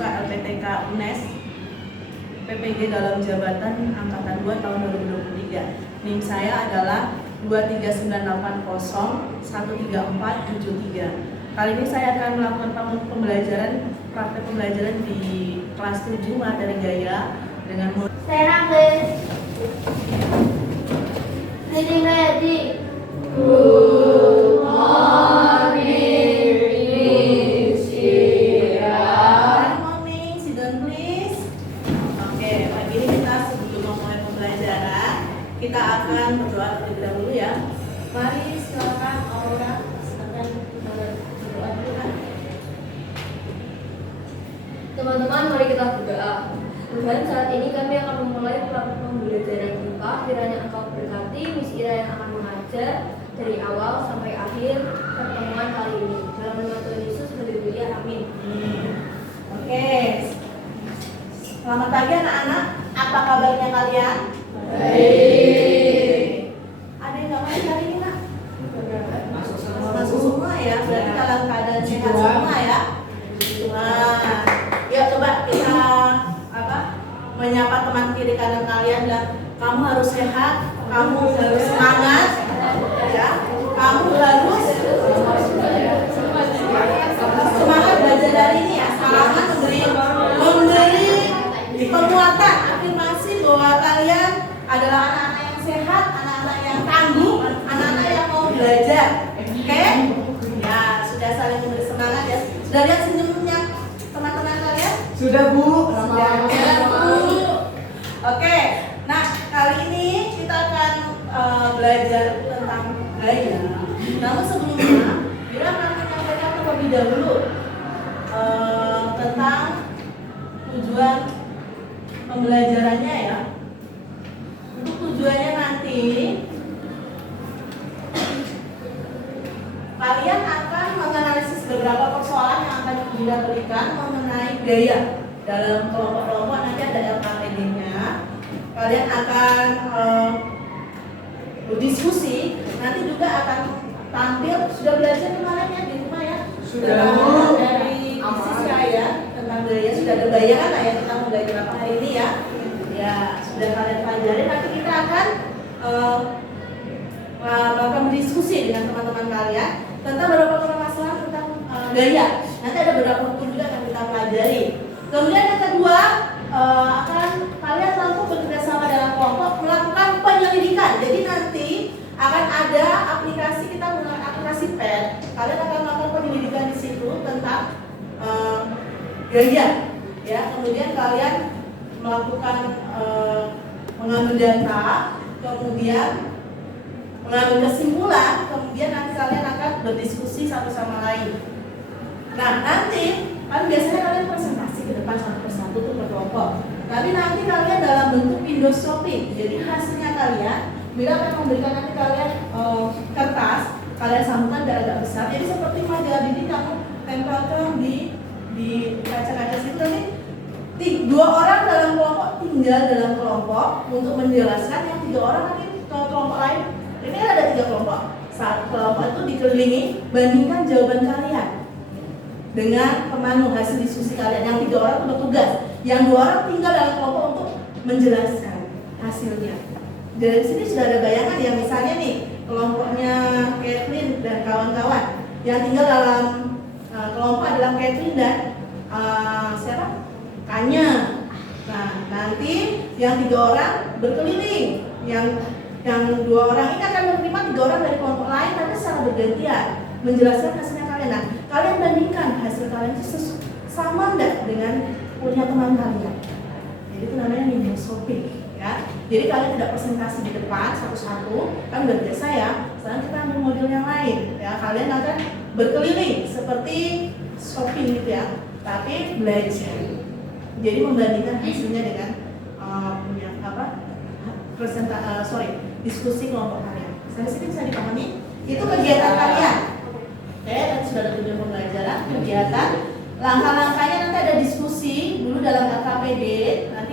mahasiswa LPTK UNES PPG dalam jabatan Angkatan 2 tahun 2023. NIM saya adalah 239801347. Kali ini saya akan melakukan praktek pembelajaran di kelas 7 materi gaya dengan Stand up, please. Sitting ready. Good morning, Miss Ira. Good morning, sit down please. Oke, pagi ini kita sebelum memulai pembelajaran, kita akan berdoa terlebih dahulu ya. Mari silakan Aurora, silakan berdoa dulu kan. Teman-teman, mari kita berdoa. Tuhan, saat ini kami akan memulai praktek pembelajaran kita. Kiranya Engkau berkati Miss Ira yang akan mengajar dari awal sampai akhir pertemuan kali ini. Dalam nama Tuhan Yesus, haleluya, amin. Oke. Selamat pagi anak-anak. Apa kabarnya kalian? Baik. Ada yang nggak main hari ini nak? Masuk semua ya. Berarti dalam keadaan sehat semua ya. Nah, yuk coba kita menyapa teman kiri kanan kalian dan kamu harus sehat, kamu harus semangat, ya. Kamu harus semangat belajar hari ini ya. Semangat memberi penguatan, afirmasi bahwa kalian adalah anak-anak yang sehat, anak-anak yang tangguh, anak-anak yang mau belajar. Oke? Ya, sudah saling memberi semangat ya. Sudah lihat senyumnya teman-teman kalian? Sudah Bu. Sudah Bu. Oke, nah kali ini kita akan belajar tentang gaya. Namun sebelumnya, Bira akan menyampaikan terlebih dahulu tentang tujuan pembelajarannya ya. Untuk tujuannya nanti kalian akan menganalisis beberapa persoalan yang akan Bira berikan mengenai gaya dalam kelompok-kelompok. Nanti ada LKPD-nya. Kalian akan berdiskusi. Nanti juga akan tampil. Sudah belajar kemarin ya di rumah ya? Sudah. Dari Siska ya tentang gaya. Sudah ada bayangan lah ya kita mau belajar apa hari ini ya? Ya sudah kalian pelajari. Nanti kita akan melakukan berdiskusi dengan teman-teman kalian tentang beberapa permasalahan tentang gaya. Nanti ada beberapa hukum juga yang kita pelajari. Kemudian yang kedua, akan kalian mampu bekerjasama dalam kelompok melakukan penyelidikan. Jadi nanti akan ada aplikasi, kita menggunakan aplikasi PET. Kalian akan melakukan penyelidikan di situ tentang gaya. Ya, kemudian kalian melakukan mengambil data, kemudian mengambil kesimpulan, kemudian nanti kalian akan berdiskusi satu sama lain. Nah, nanti kan biasanya kalian presentasi ke depan satu persatu tuh berkelompok. Tapi nanti kalian dalam bentuk window shopping. Jadi hasilnya kalian, Bila akan memberikan nanti kalian kertas, kalian sambungkan biar agak besar. Jadi seperti majalah ini kamu tempelkan di kaca-kaca situ nanti. Dua orang dalam kelompok tinggal dalam kelompok untuk menjelaskan, yang tiga orang nanti ke kelompok lain. Ini ada tiga kelompok. Satu kelompok itu dikelilingi, bandingkan jawaban kalian dengan pemandu hasil diskusi kalian. Yang tiga orang itu bertugas, yang dua orang tinggal dalam kelompok untuk menjelaskan hasilnya. Dari sini sudah ada bayangan ya, misalnya nih kelompoknya Kathleen dan kawan-kawan. Yang tinggal dalam kelompok adalah Kathleen dan siapa? Kanya. Nah, nanti yang tiga orang berkeliling, yang dua orang ini akan menerima tiga orang dari kelompok lain, nanti secara bergantian menjelaskan hasilnya kalian. Nah, kalian bandingkan hasil kalian itu sama enggak dengan punya teman kalian. Jadi itu namanya window shopping ya. Jadi kalian tidak presentasi di depan satu-satu, kan udah biasa ya. Sekarang kita ambil model yang lain ya. Kalian akan berkeliling seperti shopping gitu ya, tapi belajar. Jadi membandingkan hasilnya dengan diskusi kelompok kalian. Sampai sini bisa dipahami? Itu kegiatan kalian. Oke, dan sudah ada tujuan pembelajaran, kegiatan. Langkah-langkahnya nanti ada diskusi dulu dalam LKPD. Nanti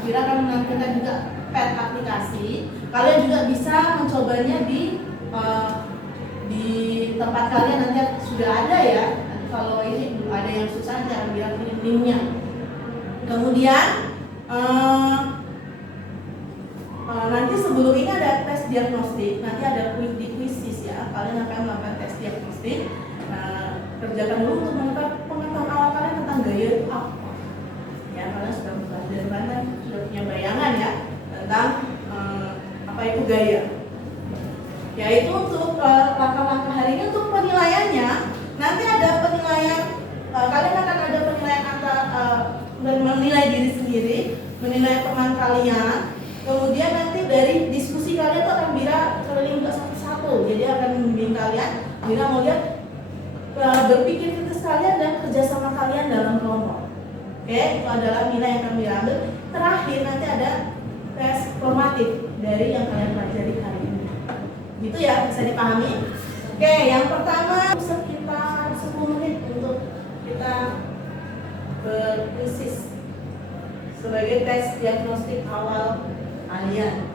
Bira akan menampilkan juga PET aplikasi. Kalian juga bisa mencobanya di tempat kalian, nanti sudah ada ya. Nanti kalau ini ada yang susah jangan bilang ini nimnya. Kemudian nanti sebelum ini ada tes diagnostik, nanti ada quizzes ya. Kalian akan melakukan tes diagnostik. Kerjakan dulu untuk menentukan pengetahuan awal kalian tentang gaya itu apa. Ya, kalian sudah belajar kan, sudah punya bayangan ya tentang apa itu gaya. Yaitu untuk langkah-langkah hari ini untuk penilaiannya, nanti ada penilaian, kalian akan ada penilaian menilai diri sendiri, menilai teman kalian, kemudian nanti dari diskusi kalian itu akan Bira keliling ke satu-satu, jadi akan membimbing kalian, Bira mau lihat berpikir kritis kalian dan kerjasama kalian dalam kelompok. Oke, itu adalah nilai yang akan Bira ambil. Terakhir nanti ada tes formatif dari yang kalian pelajari hari ini. Gitu ya, bisa dipahami? Oke, yang pertama sekitar 10 menit untuk kita berkrisis sebagai tes diagnostik awal kalian.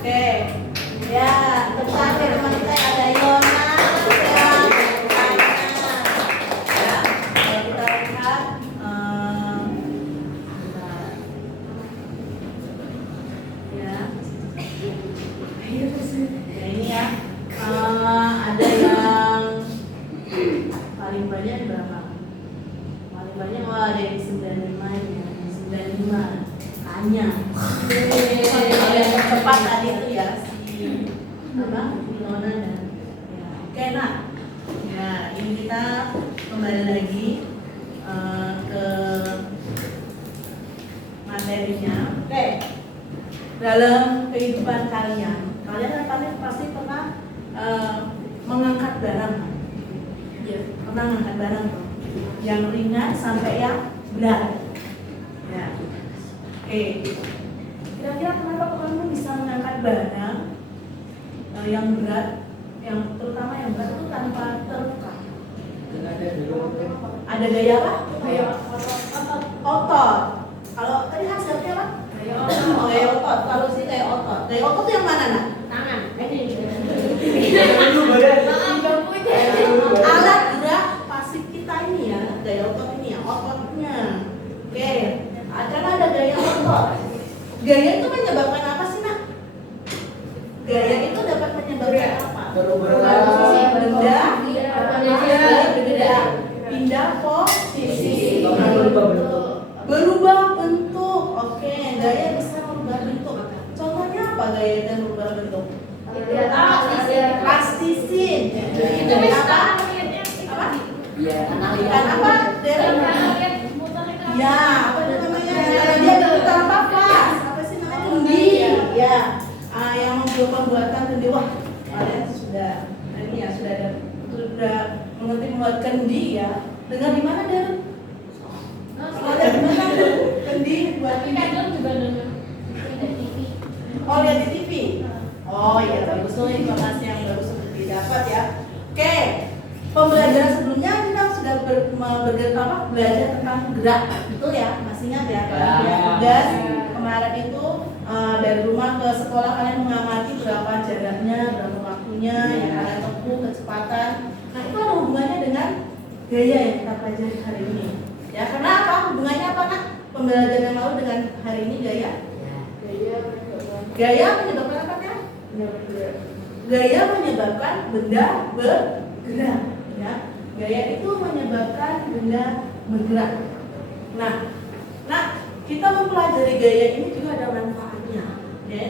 Oke, ya tentang teman saya ada Yona, ya, ya. Kalau kita lihat, ya, ini ya, ada yang paling banyak berapa? Paling banyak ada yang 95 ya, 95 hanya. Tepat tadi itu ya si apa Ilona dan ya. Oke, nah ya ini kita kembali lagi ke materinya. Oke, dalam kehidupan kalian pasti pernah mengangkat barang ya, pernah mengangkat barang yang ringan sampai yang berat ya. Oke, kira-kira kenapa kamu bisa mengangkat barang yang berat, yang terutama yang berat itu tanpa terluka? Ada gaya apa? Gaya otot. Kalau tadi hasilnya apa? Gaya otot. Oh, gaya otot. Kalau sih gaya otot. Gaya otot itu yang mana nak? Tangan. Alat gerak pasif kita ini ya, gaya otot ini ya, ototnya. Oke, ada gaya otot. Gaya itu menyebabkan apa sih nak? Gaya itu dapat menyebabkan apa? Perubahan posisi benda, pindah posisi, berubah bentuk. Oke, gaya bisa merubah bentuk. Contohnya apa gaya dan merubah bentuk? Plastisin. Itu apa? Apa? Ikan apa? Ya, apa itu namanya? Dia berputar apa? Kendi, ya, yang pembuatan kendi. Wah, kalian sudah ini ya sudah mengerti membuat kendi ya. Dengar di mana Darun? Ada di mana kendi buat kendi? Oh, lihat di TV. Oh iya, bagus. Informasi yang baru seperti dapat ya. Oke, pembelajaran sebelumnya kita sudah belajar tentang gerak, betul ya? Masih ingat ya? Tugas kemarin itu dari rumah ke sekolah kalian mengamati berapa jaraknya, berapa waktunya, yang kalian tempuh, kecepatan. Nah itu ada hubungannya dengan gaya yang kita pelajari hari ini. Ya, karena apa? Hubungannya apa nak? Pembelajaran yang lalu dengan hari ini gaya? Gaya menyebabkan apa ya? Gaya menyebabkan benda bergerak. Ya, gaya itu menyebabkan benda bergerak. Nah, kita mempelajari gaya ini juga ada manfaatnya. Ya,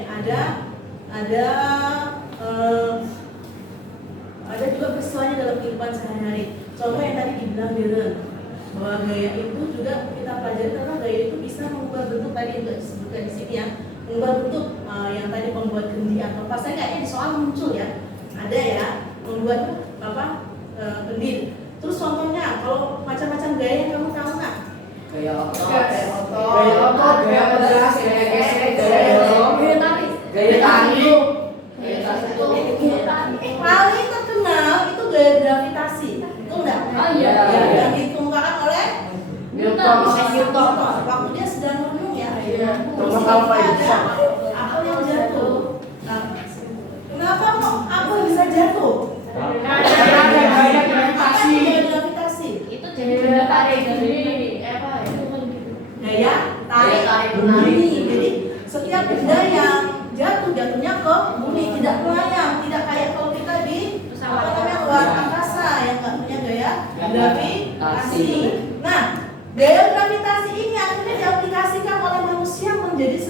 ada juga peristiwanya dalam kehidupan sehari-hari. Contoh yang tadi dibilang Darren, bahwa gaya itu juga kita pelajari karena gaya itu bisa mengubah bentuk, tadi juga disebutkan di sini ya, mengubah bentuk yang tadi membuat kendi atau pasnya kayaknya di soal muncul ya, ada ya membuat kendi. Terus contohnya kalau macam-macam gaya yang kamu tahu nggak? Gaya otot, gaya pedas, gaya gesek, gaya tarik, gaya paling terkenal itu gaya gravitasi, itu enggak? Oh iya. Yang dikemukakan oleh Newton. Waktu dia sedang merenung ya. Terus apa itu? Apel yang jatuh. Nah, kenapa kok apel bisa jatuh? Karena gaya gravitasi. Gaya gravitasi. Itu jadi benda tarik dari apa itu kan gitu. Gaya tarik bumi. Jadi setiap benda yang jatuhnya ke bumi, tidak melayang, tidak kayak kalau kita di luar angkasa yang nggak punya gaya gravitasi. Nah, gaya gravitasi ini akhirnya diaplikasikan oleh manusia menjadi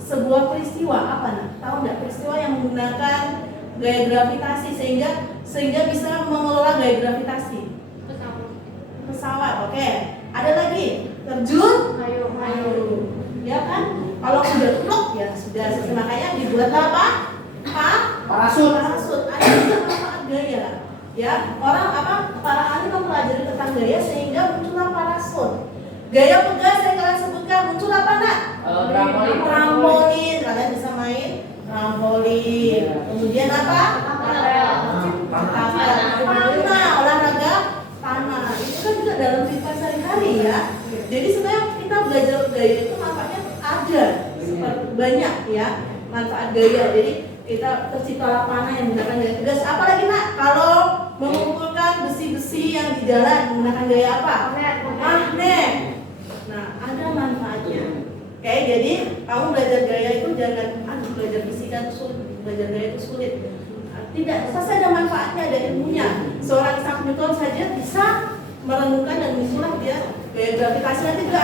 sebuah peristiwa apa nah? Tahu nggak peristiwa yang menggunakan gaya gravitasi sehingga bisa mengelola gaya gravitasi? Pesawat, oke. Ada lagi terjun, Ayo. ya kan? Kalau sudah pluk ya sudah selesai. Makanya dibuat apa? Parasut. Ada juga manfaat gaya. Ya, para ahli mempelajari tentang gaya sehingga muncullah parasut. Gaya pegas yang kalian sebutkan muncul apa nak? Trampolin. Kalian bisa main trampolin. Kemudian apa? Panah, olahraga panah. Itu kan juga dalam kehidupan sehari-hari ya. Jadi sebenarnya kita belajar gaya itu manfaatnya ada banyak ya, manfaat gaya. Jadi kita terciptalah panah yang menggunakan gaya tegas. Apalagi nak kalau mengumpulkan besi-besi yang di jalan menggunakan gaya apa? Magnet. Nah, ada manfaatnya. Oke, jadi kamu belajar gaya itu jangan belajar fisika itu sulit, belajar gaya itu sulit. Tidak, pasti ada manfaatnya, ada ilmunya. Seorang Isaac Newton saja bisa merenungkan dan muncullah dia gaya gravitasi. Nanti juga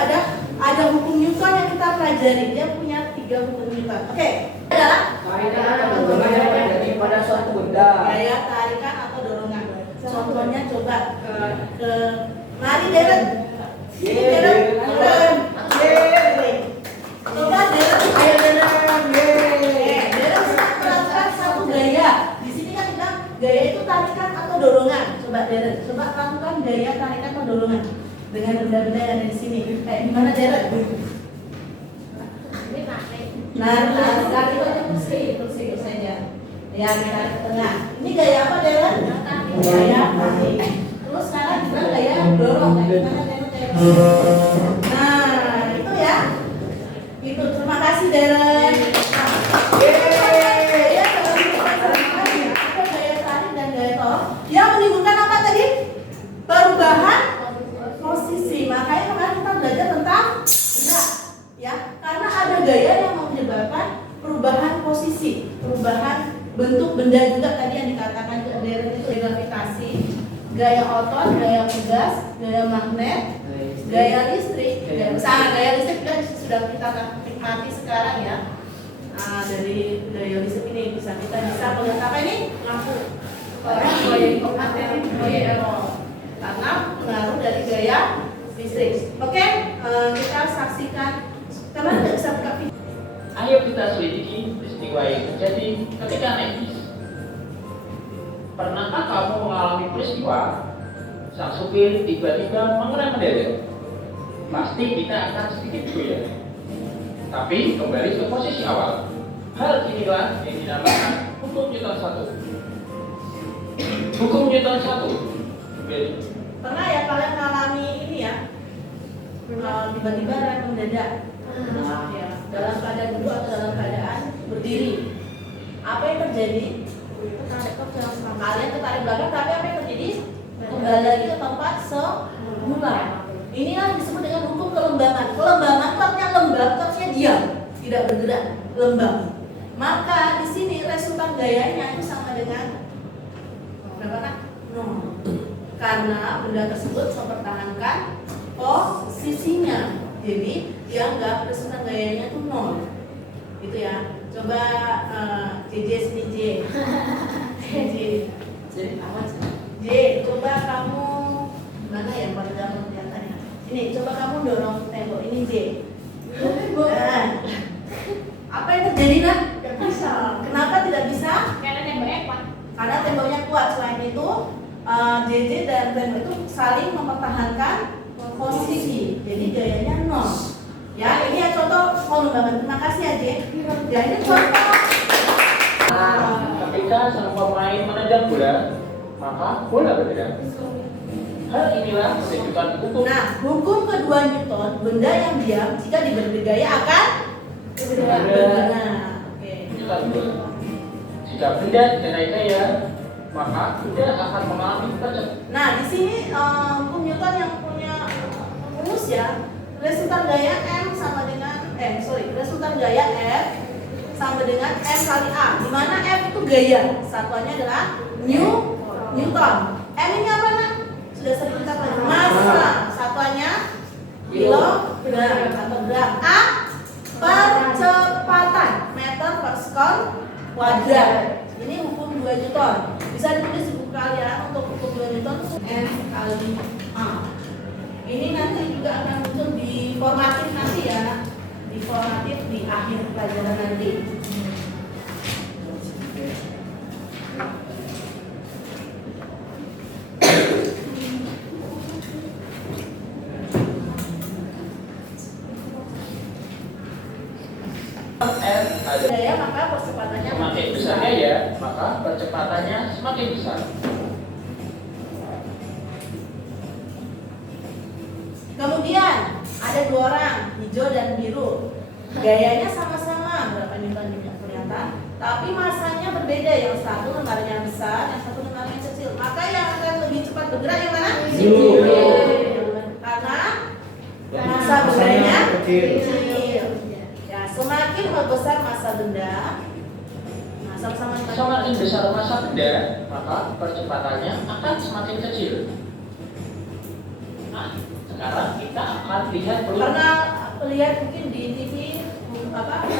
ada hukum Newton yang kita pelajari. Dia punya 3 hukum Newton. Oke, adalah pada suatu benda. gaya tarikan atau dorongan. Contohnya coba ke mari Darren. Sini Darren. Coba Darren. Ayo Darren. Darren sedang melakukan satu gaya. Di sini kan kita gaya itu tarikan atau dorongan. Coba Darren, coba lakukan gaya tarikan atau dorongan dengan benda-benda yang ada di sini. Kayak gimana Darren? Tarik itu aja kursi saja. Ya, kita ke tengah. Ini gaya apa Darren? Gaya tarik. Terus sekarang gimana gaya dorong? Gimana Darren? Nah, itu ya. Itu terima kasih Darren. Gaya tarik dan gaya dorong yang menimbulkan apa tadi? Perubahan posisi. Makanya kemarin kita belajar tentang gerak, ya. Karena ada gaya yang menyebabkan perubahan posisi, perubahan bentuk benda juga tadi yang dikatakan Darren itu gravitasi, gaya otot, gaya pegas, gaya magnet, gaya listrik. Gaya listrik kan sudah kita nikmati sekarang ya. Dari gaya listrik ini kita bisa melihat apa ini? Lampu. Karena pengaruh dari gaya listrik. Oke, kita saksikan. Kalian tidak bisa buka video. Ayo kita selidiki peristiwa yang terjadi ketika naik bis. Pernahkah kamu mengalami peristiwa sang supir tiba-tiba mengerem mendadak? Pasti kita akan sedikit goyah. Tapi kembali ke posisi awal. Hal inilah yang dinamakan hukum Newton 1. Hukum Newton 1. Pernah ya kalian mengalami ini ya? Tiba-tiba rem mendadak. Ya, dalam keadaan duduk atau dalam keadaan berdiri. Apa yang terjadi? Kalian ketarik belakang, tapi apa yang terjadi? Kembali lagi ke tempat semula. Inilah disebut dengan hukum kelembaman. Kelembaman itu artinya lembab, itu artinya diam, tidak bergerak, lembab. Maka di sini resultan gayanya itu sama dengan berapa nak? Karena benda tersebut mempertahankan posisinya. Jadi dia enggak resultan gayanya itu 0. Gitu ya. Coba JJ sini J. J, coba kamu mana ya pada dalam kelihatannya. Ini coba kamu dorong tembok ini J. Nah, apa yang terjadi nak? Tidak bisa. Kenapa tidak bisa? Karena temboknya kuat. Karena temboknya kuat. Selain itu JJ dan tembok itu saling mempertahankan posisi. Jadi gayanya 0. Ya, ini ya contoh kelembaban. Terima kasih ya J. Ya, ini contoh. Ketika sang pemain menendang bola, maka bola bergerak. Hal inilah menunjukkan hukum. Nah, hukum kedua Newton, benda yang diam jika diberi gaya akan bergerak. Oke. Menunjukkan bola. Jika benda dikenai gaya, maka benda akan mengalami percepatan. Nah, di sini hukum Newton yang punya rumus ya, resultan gaya M sama dengan resultan gaya F sama dengan M kali A. Di mana F itu gaya, satuannya adalah Newton. M ini apa nak? Sudah sering kita pelajari. Massa, satuannya kilogram atau gram. A percepatan, meter per sekon kuadrat. Ini hukum 2 Newton. Bisa ditulis di buku kalian untuk hukum 2 Newton M kali A. Ini nanti juga akan muncul di formatif nanti ya, di formatif di akhir pelajaran nanti. Gaya maka percepatannya Semakin besar gaya, maka percepatannya semakin besar. Kemudian ada 2 orang, hijau dan biru. Gayanya sama-sama berapa newton juga kelihatan, tapi masanya berbeda. Yang satu lembarnya besar, yang satu lembarnya kecil. Maka yang akan lebih cepat bergerak yang mana? Biru. Karena massa bendanya Kecil. kecil. Ya, semakin membesar massa benda, Semakin besar massa benda, maka percepatannya akan semakin kecil. Nah, sekarang kita akan lihat Pernah lihat mungkin di TV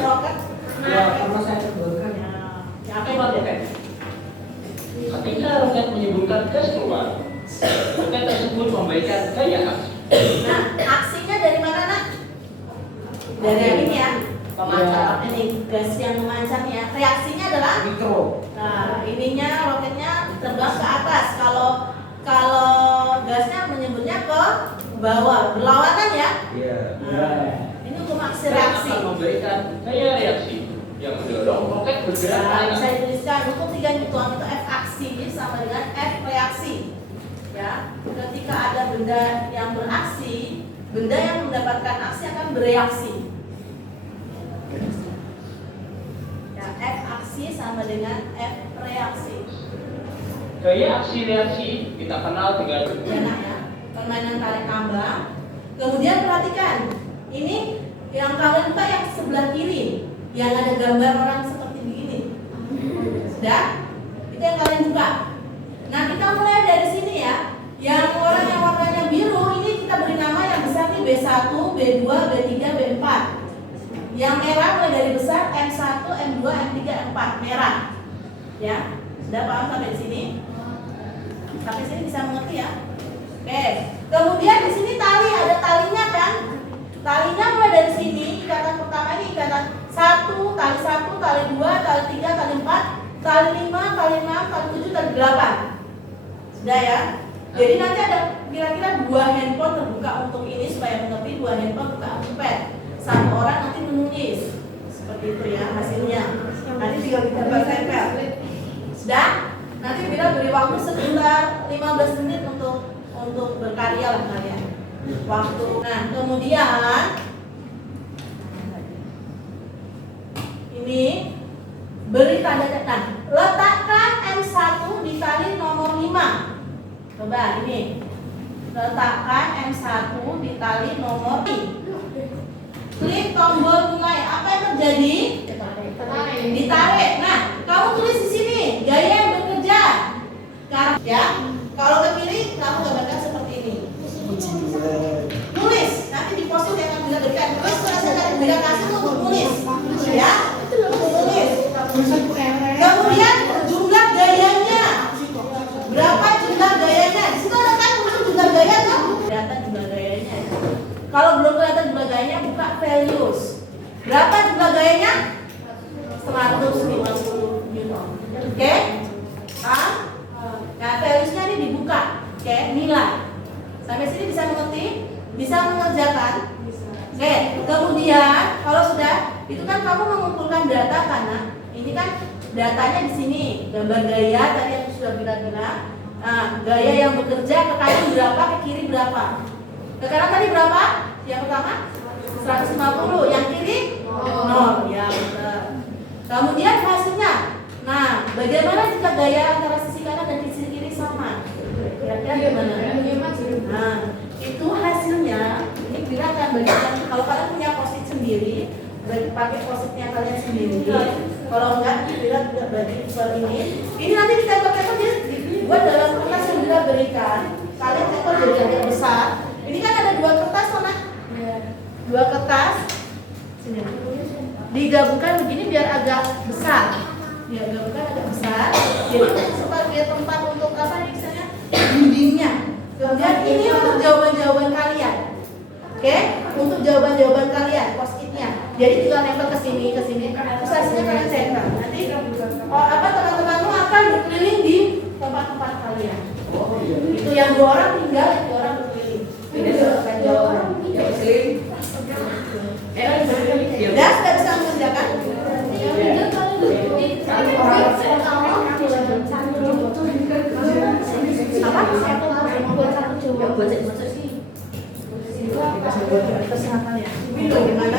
roket? Ya, pernah saya terbangkan. Ya, apa yang roket? ketika roket menyemburkan gas keluar, roket tersebut memberikan gaya aksi. Nah, aksinya dari mana nak? Dari ini ya, pemancar ini gas yang memancar ya. Reaksinya adalah Mikro. nah, ininya roketnya terbang ke atas. Kalau gasnya menyemburnya ke bawah, berlawanan ya. Iya. Nah, ini hukum aksi Dan reaksi. akan memberikan gaya reaksi yang mendorong roket bergerak ke Nah, atas. saya tuliskan hukum 3 Newton itu F aksi sama dengan F reaksi. Ya, ketika ada benda yang beraksi, benda yang mendapatkan aksi akan bereaksi. Ya, F aksi sama dengan F reaksi. Gaya aksi reaksi kita kenal dengan Ya, nak ya, permainan tarik tambang. Kemudian perhatikan, ini yang kalian buka yang sebelah kiri, yang ada gambar orang seperti begini. Sudah? Itu yang kalian buka. Nah, kita mulai dari sini ya. Yang orang yang warnanya biru ini kita beri nama yang besar nih B1, B2, B3, B4. Yang merah mulai dari besar M1, M2, M3, M4, merah. Ya, sudah paham sampai di sini? Sampai sini bisa mengerti ya? Oke. Kemudian di sini tali, ada talinya kan? Talinya mulai dari sini, ikatan pertama ini ikatan 1, tali 2, tali 3, tali 4, tali 5, tali 6, tali 7, tali 8. Sudah ya? Jadi nanti ada kira-kira 2 handphone terbuka untuk ini supaya mengerti 2 handphone buka iPad. Satu orang nanti menulis. Seperti itu ya hasilnya. Nanti tinggal ditempel-tempel. Sudah? Nanti kita beri waktu sekitar 15 menit untuk untuk berkarya lah kalian. Waktu. Nah, kemudian ini beri tanda cetak. Letakkan M1 di tali nomor 5. Coba ini. Letakkan M1 di tali nomor 5. Klik tombol mulai. Apa yang terjadi? Ditarik. Nah, kamu tulis di sini gaya yang bekerja. Ya. Kalau ke kiri, kamu gambarkan seperti ini. Tulis. Nanti di post yang akan bisa berikan. Terus saya akan kasih untuk tulis. Ya. Tulis. Kemudian jumlah gayanya. Berapa jumlah gayanya? Di situ ada kan jumlah gaya tuh. Kelihatan jumlah gayanya. Kalau belum kelihatan jumlah gayanya, buka values. Berapa jumlah gayanya? 150 newton. Oke? Nah, valuesnya ini dibuka. Oke, nilai. Sampai sini bisa mengerti? Bisa mengerjakan? Oke, kemudian kalau sudah, itu kan kamu mengumpulkan data karena ini kan datanya di sini, gambar gaya tadi yang sudah bilang. Nah, gaya yang bekerja ke kanan berapa, ke kiri berapa? Ke kanan tadi berapa? Yang pertama 150, yang kiri 0. Ya, betul. Kemudian hasilnya. Nah, bagaimana jika gaya antara sisi kanan dan sisi kiri sama? Kira-kira gimana? Nah, itu hasilnya. Ini Vira akan bagikan. Kalau kalian punya post-it sendiri, pakai post-itnya kalian sendiri. Kalau enggak, Vira juga bagi per ini. Ini nanti ditempel-tempel dibuat dalam kertas yang Vira berikan. Kalian tempel jadi agak besar. Ini kan ada 2 kertas, mana? 2 kertas. Sini. Digabungkan begini biar agak besar. Ya, gabungkan agak besar. Jadi sebagai tempat untuk apa nih misalnya bimbingnya. Kemudian ini untuk jawaban-jawaban kalian. Oke? Untuk jawaban-jawaban kalian, post-itnya. Jadi tinggal nempel ke sini. Terus hasilnya kalian cetak. Nanti teman-temanmu akan berkeliling di tempat-tempat kalian. Itu yang 2 orang tinggal, yang 2 orang berkeliling. Ini bukan jawaban. Ya, sudah bisa mengerjakan? Apa? Terserah kalian. Bagaimana?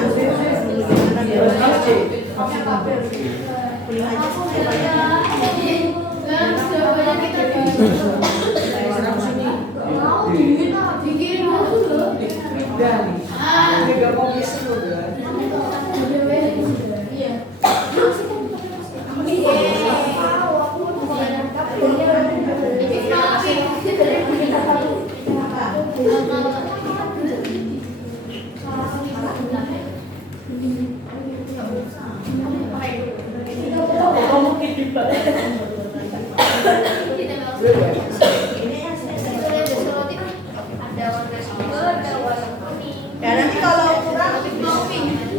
Ya nanti kalau kurang minta lagi ya.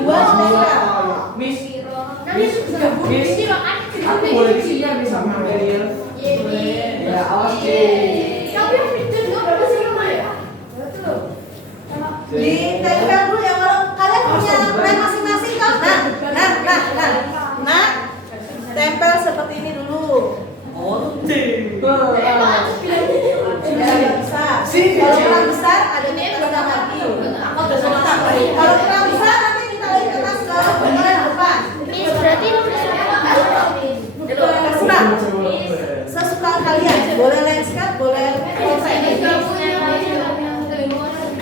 Dua Miss, aku boleh di sini habis sama Daniel. Ya, awas sih. Ditempel dulu ya, kalau kalian punya plan masing-masing kan? Nah, tempel seperti ini dulu. Agak besar. Kalau kurang besar ada kertas lagi. Kalau kurang besar nanti minta lagi kertas ke bagian depan. Terserah. Sesuka kalian. Boleh landscape, boleh portrait.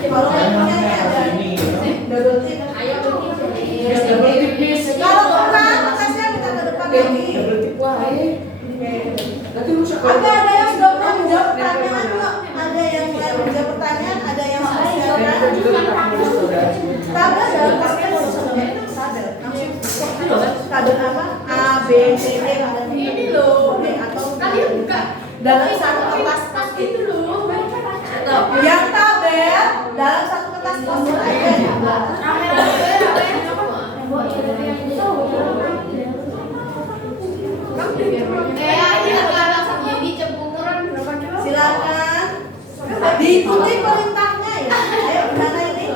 Kalau punya ada double tip. Kalau kurang kertasnya minta ke depan lagi. Ada yang sudah pernah menjawab pertanyaan kok. Ada yang mulai menjawab pertanyaan, ada yang tabel dalam pasien tabel apa? A, B, C, D ini loh. Atau kalian buka dalam satu kertas post-it loh. Yang tabel dalam satu kertas post-it aja. Silakan diikuti perintahnya ya. Ayo gimana ini?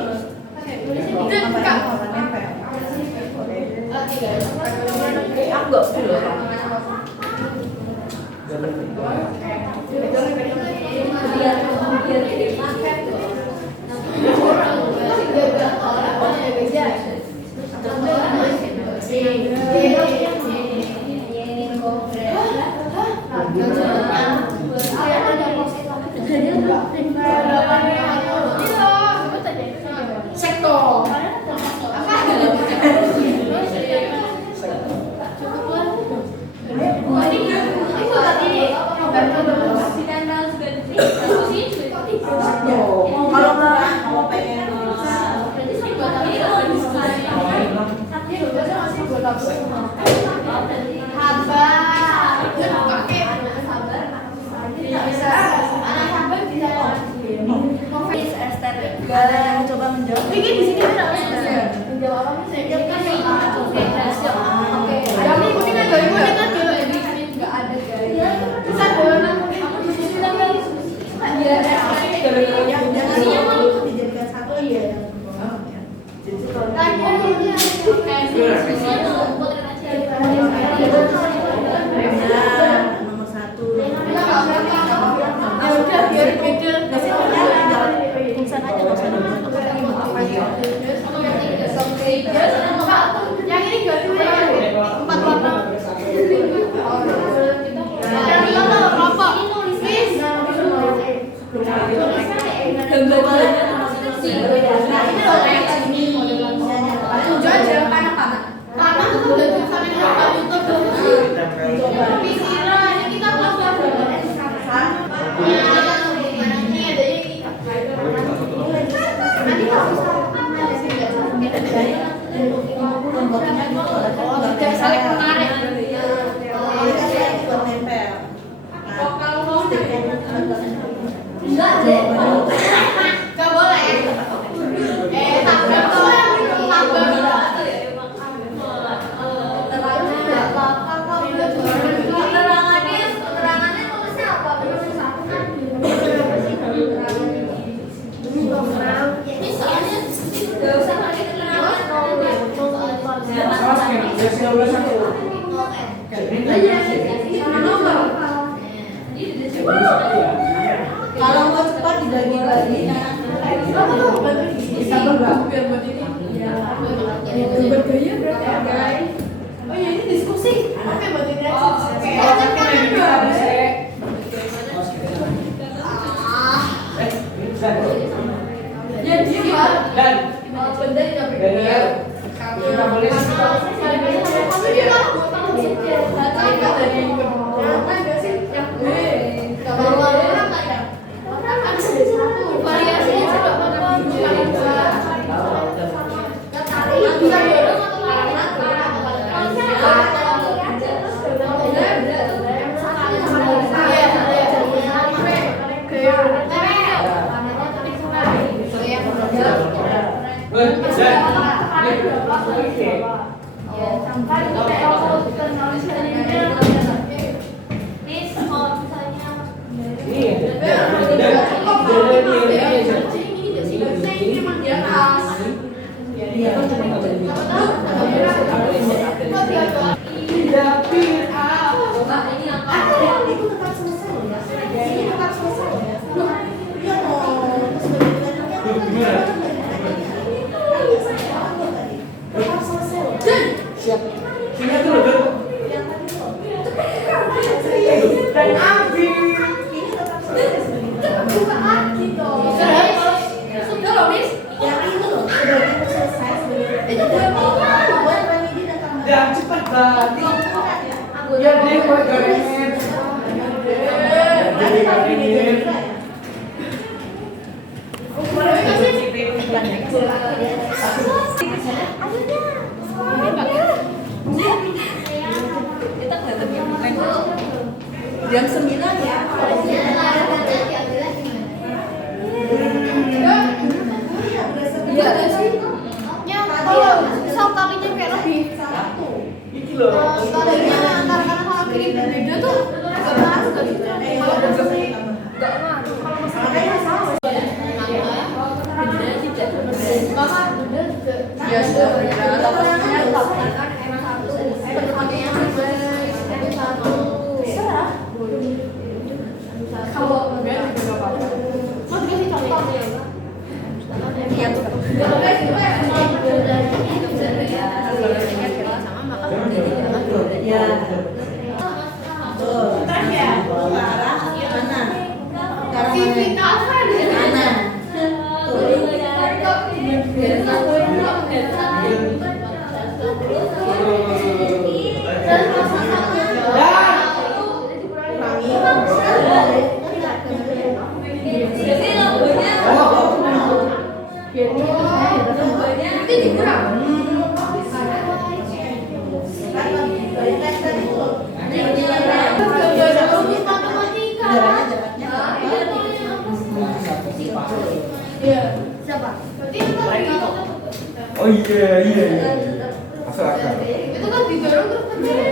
Aku Ada yang coba menjawab? Ini di sini ada Menjawab apa sih? Yang kan yang Oke, Oke. Yang ini kan 2000 ini kan nggak ada guys. Bisa dong. Aku di sini lagi. Iya. yang jangan dijadikan satu ya. Nomor satu. Udah biar beda. Tulisan aja nggak usah nomor. Yang ini nggak dulu ya. 4 warna. Kalau mau cepat dibagi-bagi. Bisa bergaya berarti ya guys. Oh ya ini diskusi. Oke buat ini. Oke. Ya dia Dan benda yang Daniel, kita boleh Jam 9 ya. Iya ada sih. Ya, kalau misal kalinya kayak lebih Satu. Iki loh. tadinya antara kanan sama kiri berbeda tuh nggak ngaruh kan? Kalau bersih nggak ngaruh. Kalau masalahnya sama. Bedanya tidak. Maka beda juga. Ya sudah. Kalau yang kan emang satu. Pakainya satu. Serah. Kalau beda juga nggak apa-apa. Mau dikasih contohnya. Iya tuh. Ya. Tuh. Ke arah mana? Ke arah mana? Tuh. Oh iya. Masuk akal. Itu kan didorong terus Gunting.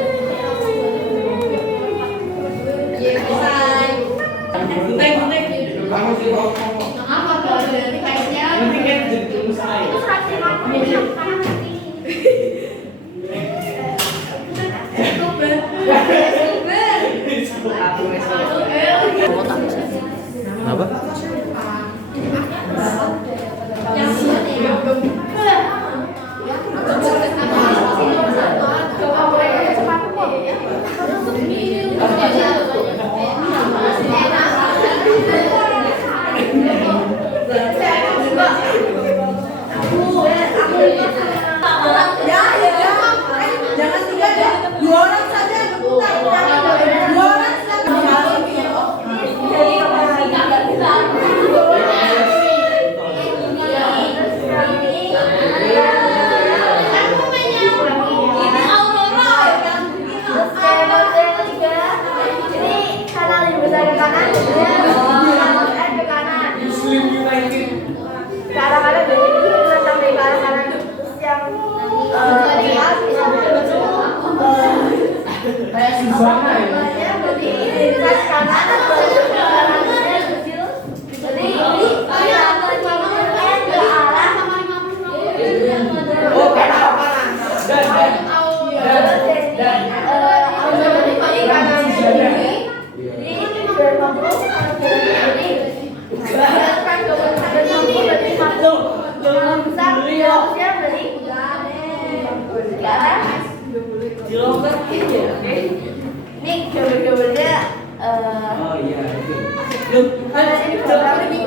Itu banget sih ngomong. apa kalau dari kayaknya Nanti kan jadi terus saya. itu fraksi apa karena nanti Apa? Jangan tiga deh, 2 orang saja yang berputar. 2 orang Muslim United. kadang-kadang dari itu kita sampai ke arah kanan terus yang Kayak Susana ya. berarti pas kanan jadi ke arah Oh, kanan kanan. Dan. Ini gambar-gambarnya Oh iya itu. ini gambar dari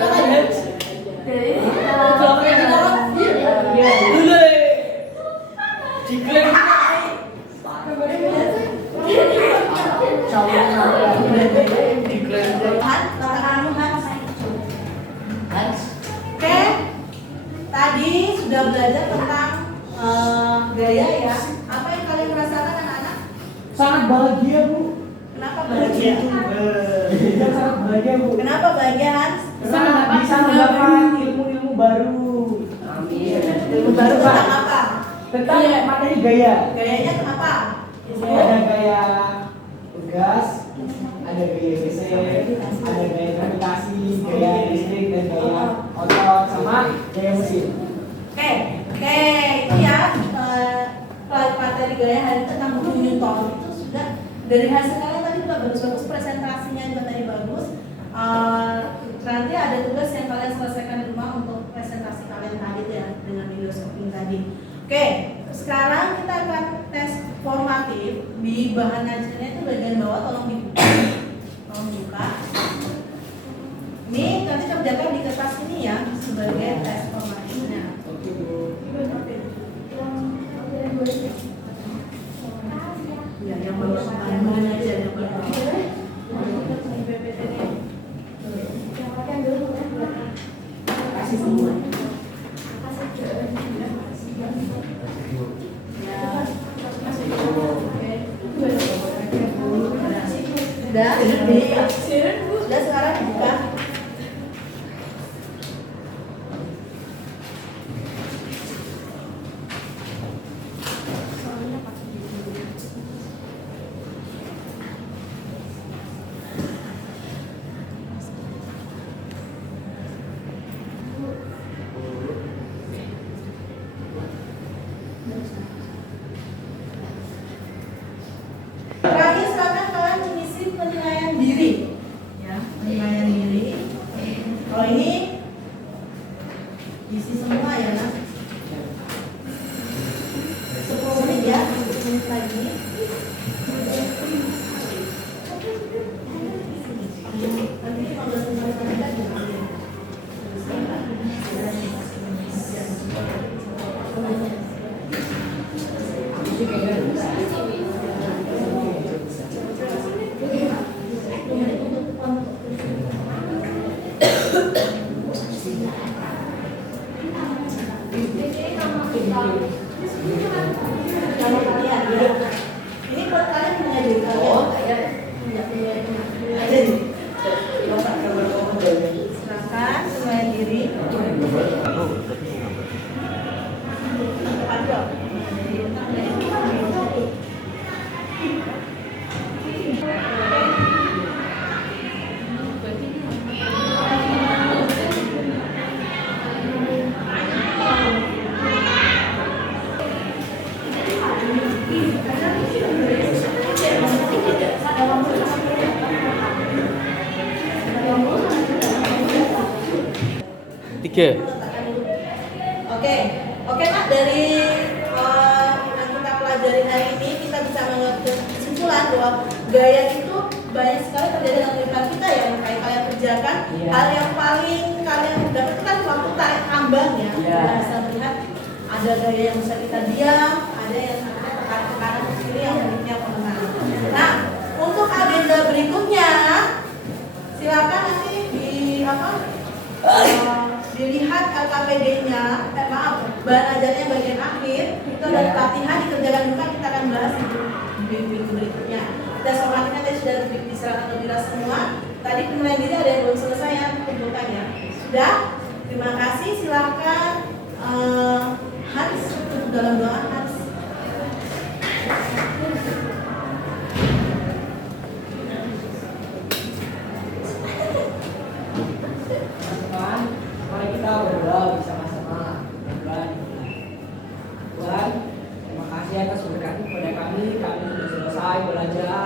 Diklaim. Oke, tadi sudah belajar tentang gaya ya. Apa yang kalian merasakan anak-anak? Sangat bahagia, Bu. Kenapa bahagia? Sangat bahagia, Bu. Kenapa bahagia Hans? Sangat bisa mendapat ilmu-ilmu baru. Amin. Ilmu baru tentang apa? Tentang materi gaya. Gayanya kenapa? Ada gaya gas, ada gaya WC, ada gaya gravitasi, gaya listrik, dan gaya otot, sama gaya mesin. Oke, itu ya materi gaya hari ini tentang buku Newton itu sudah dari hasil kalian tadi juga bagus-bagus, presentasinya juga tadi bagus. Nanti ada tugas yang kalian selesaikan di rumah untuk presentasi kalian tadi ya dengan video shopping tadi. Oke, sekarang kita akan tes formatif di bahan ajarnya itu bagian bawah, tolong dibuka. Ini nanti kerjakan di kertas ini ya sebagai tes formatifnya. Oke, Bu. Ya, yang bahan aja yang bawah. Kasih semua. Sudah sekarang dibuka. Terakhir silakan kalian mengisi penilaian diri. Ya, penilaian diri. Kalau ini isi semua ya, Nak. 10 menit ya, 10 menit lagi. Nanti 15 menit lagi kan diambil. Nama kalian ya. Ini buat kalian punya diri kalian. Ada di. Silakan penilaian diri. Letakkan dulu. Oke Pak, dari yang kita pelajari hari ini kita bisa mengambil kesimpulan bahwa gaya itu banyak sekali terjadi dalam kehidupan kita ya. Kayak kalian kerjakan, Iya. hal yang paling kalian dapat kan waktu tarik tambang ya. Iya. Kita bisa melihat ada gaya yang bisa kita diam, ada yang kita tarik ke kanan ke kiri yang miliknya pengenal. Nah, untuk agenda berikutnya silakan nanti dilihat LKPD-nya, bahan ajarnya bagian akhir itu ada pelatihan dikerjakan juga, kita akan bahas di minggu berikutnya. Tes formatifnya tadi sudah diserahkan ke Dira semua. Tadi penilaian diri ada yang belum selesai ya, kumpulkan ya. Sudah, terima kasih. Silakan Hans untuk dalam doa Hans. Teman-teman, mari kita berdoa bersama-sama. Tuhan, terima kasih atas berkat kepada kami sudah selesai belajar